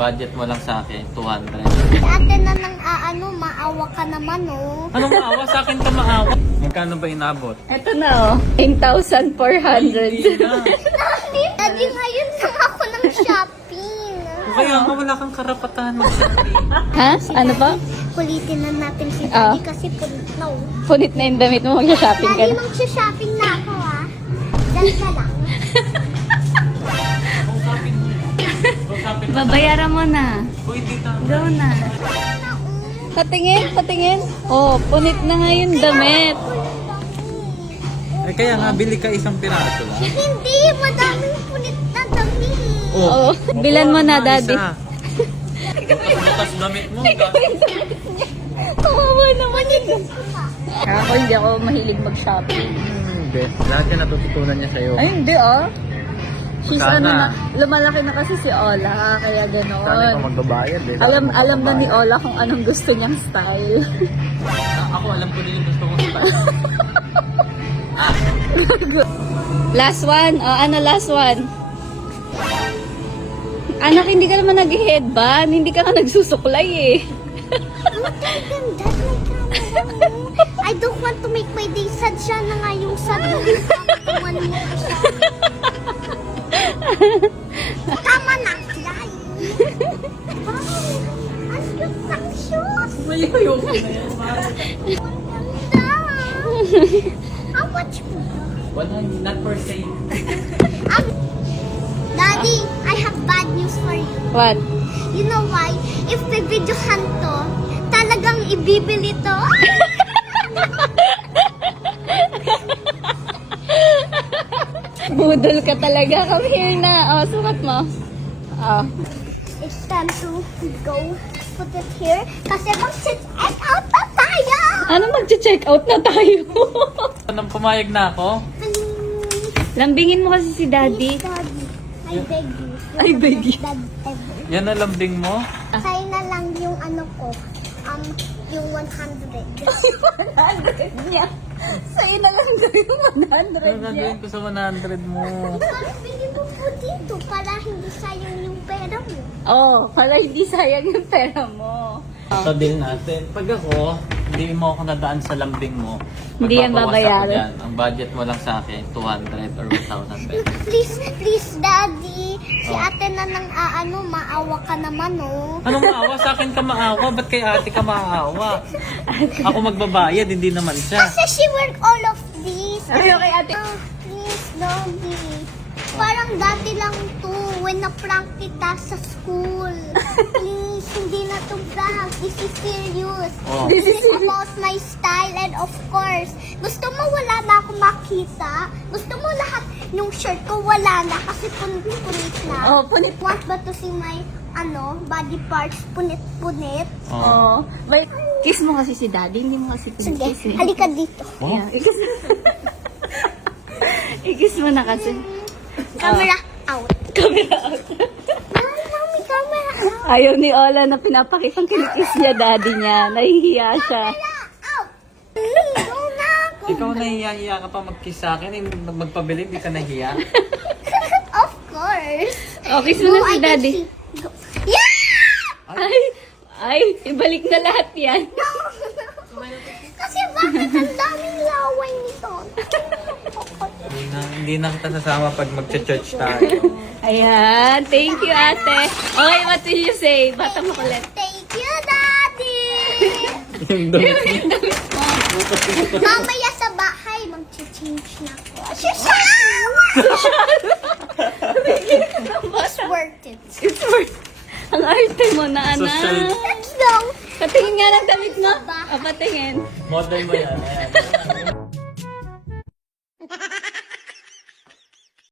budget mo lang sa akin, 200. Ate na nang maawa ka naman, oh. Anong maawa? Sa akin ka maawa. Magkano ba inabot? Eto na, oh. 9,400. Hindi na. Daddy, ngayon lang ako ng shopping. Kaya nga wala kang karapatan mag-shopping. Ha? Ano pa? Kulitin na natin si Ah. Daddy kasi punit na, oh. Punit na yung damit mo, mag-shopping ka Daddy, na. mag-shopping na ako, ah. Dahil ka lang. Babayaran mo na. Uy, tita. Go na. Patingin, patingin. Oh, punit na nga yung damit. Eh kaya nga, bili ka isang piraso lang. Hindi, madaming punit na dami. Oo. Bilan mo na, Daddy. Bukas damit mo. Kawawa naman yun. Ako hindi ako mahilig mag-shopping. Hindi. Lahat yan natututunan niya sa'yo. Ay, hindi ah. She's Sana. ano na, lumalaki na kasi si Ola, kaya Sana ikaw ganoon. magbabayad eh. Alam na ni Ola kung anong gusto niyang style. Ako alam ko din yung gusto kong style. Last one. Oh, ano last one? Anak, hindi ka naman nag-headband. Hindi ka nga nagsusuklay eh. Ganda, may camera mo. I don't want to make my day sad. Siya na nga yung sad mo. Katawan mo siya. Tama na, fly. Wow, ang cute ng shoes. May ayoko na yan. Ganda. How much mo? Not per se. Daddy, I have bad news for you. What? You know why? If bibidyohan to, talagang ibibili to. Budol ka talaga. Come here na. Oh, sukat mo. Oh. It's time to go put it here. Kasi mag-check out na tayo. Ano mag-check out na tayo? Nang pumayag na ako, Lambingin mo kasi si Daddy. Please, Daddy, I beg you. I beg you. Dad ever. yan na lambing mo. Sa'yo na lang yung ano ko. Yung 100. 100 niya. Sa'yo na lang daw yung 100 Ano niya. gagawin ko sa 100 mo? Parang bigyan mo po dito para hindi sayang yung pera mo. Oh, para hindi sayang yung pera mo. Sa deal natin, pag ako, hindi mo ako nadaan sa lambing mo, Hindi yan magpapawas ako babayaran. dyan. Ang budget mo lang sa akin, 200 or 1,000 pesos. Please, Daddy. Si ate na nang maawa ka naman, oh. Anong maawa? Sa akin ka maawa? Ba't kay ate ka maawa? Ako magbabayad, hindi naman siya. Kasi she work all of this. Ay, okay, ate. Oh, please, Daddy. Parang dati lang to when na-prank kita sa school. Please, hindi na to prank. This is serious. Oh. This is about my style and of course, gusto mo wala na ako makita? Gusto mo lahat yung shirt ko wala na kasi punit na? Oh, punit. Want ba to see my body parts punit-punit? Oh. Wait, kiss mo kasi si Daddy. Hindi mo kasi Sige, kiss eh. halika dito. Oh. Yeah, ikis. Ikis mo na kasi. Camera out. Camera out. Mami, camera out. Ayaw ni Ola na pinapakitang kinikis niya Daddy niya. Nahihiya siya. Camera out. Ligo na ako. Ikaw nahiya-hiya ka pa mag-kiss sa akin, eh, magpabili, di ka nahiya. Of course. Oh, kiss mo na si I can Daddy. see. Yeah! Ay, ibalik na lahat yan. Kasi bakit ang daming laway nito? Hindi na kita sasama pag magcha-church tayo. Ayan, thank you ate. Okay, what will you say? Batang makulit. Thank you, Daddy! Yung damit niya. Mamaya sa bahay, mag-change na ako. Shusha! It's worth it. It's worth. Ang arte mo na, anak. Social. Let's go! Patingin nga ng damit mo. O, patingin. Model mo yan. Ayan.